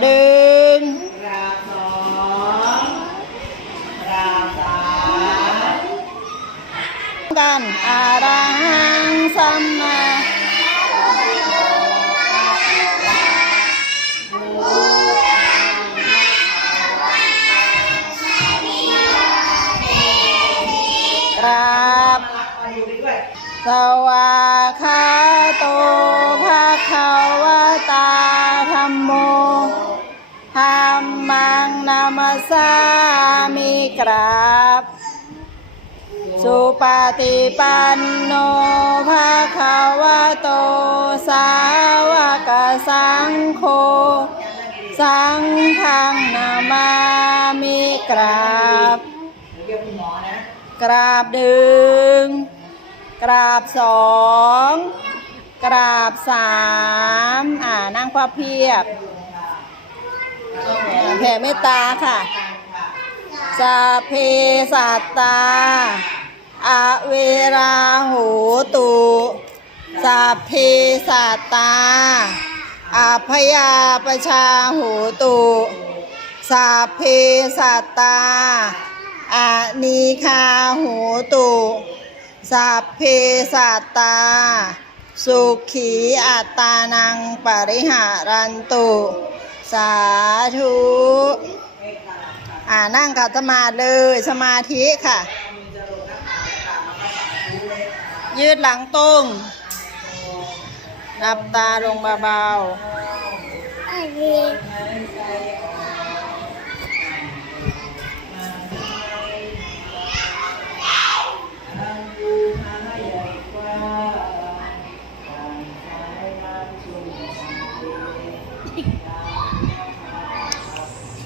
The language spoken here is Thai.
หนึ่งกราบสองกราบสามกันอารังสัมมากราบมารับมาวยสวาคาโตภะคะวะตาธรรมโม ธรรมังนามาสามิกราบ สุปฏิปันโนภะคะวะโต สาวกสังโฆ สังฆังนามามิกราบ กราบหนึ่งกราบสอง กราบสาม อ่านั่งพับเพียบ แผ่เมตตาค่ะ สัพเพสัตตา อเวราหูตุ สัพเพสัตตาอาพยาประชาหูตุสัพเพสัตตาอานีคาหูตุสัพเพสัตตา สุขีอัตตานังปริหารันตุ สาธุอ่านั่งขัดสมาธิเลยสมาธิค่ะ ยืดหลังตรงนับตาลงเบาๆ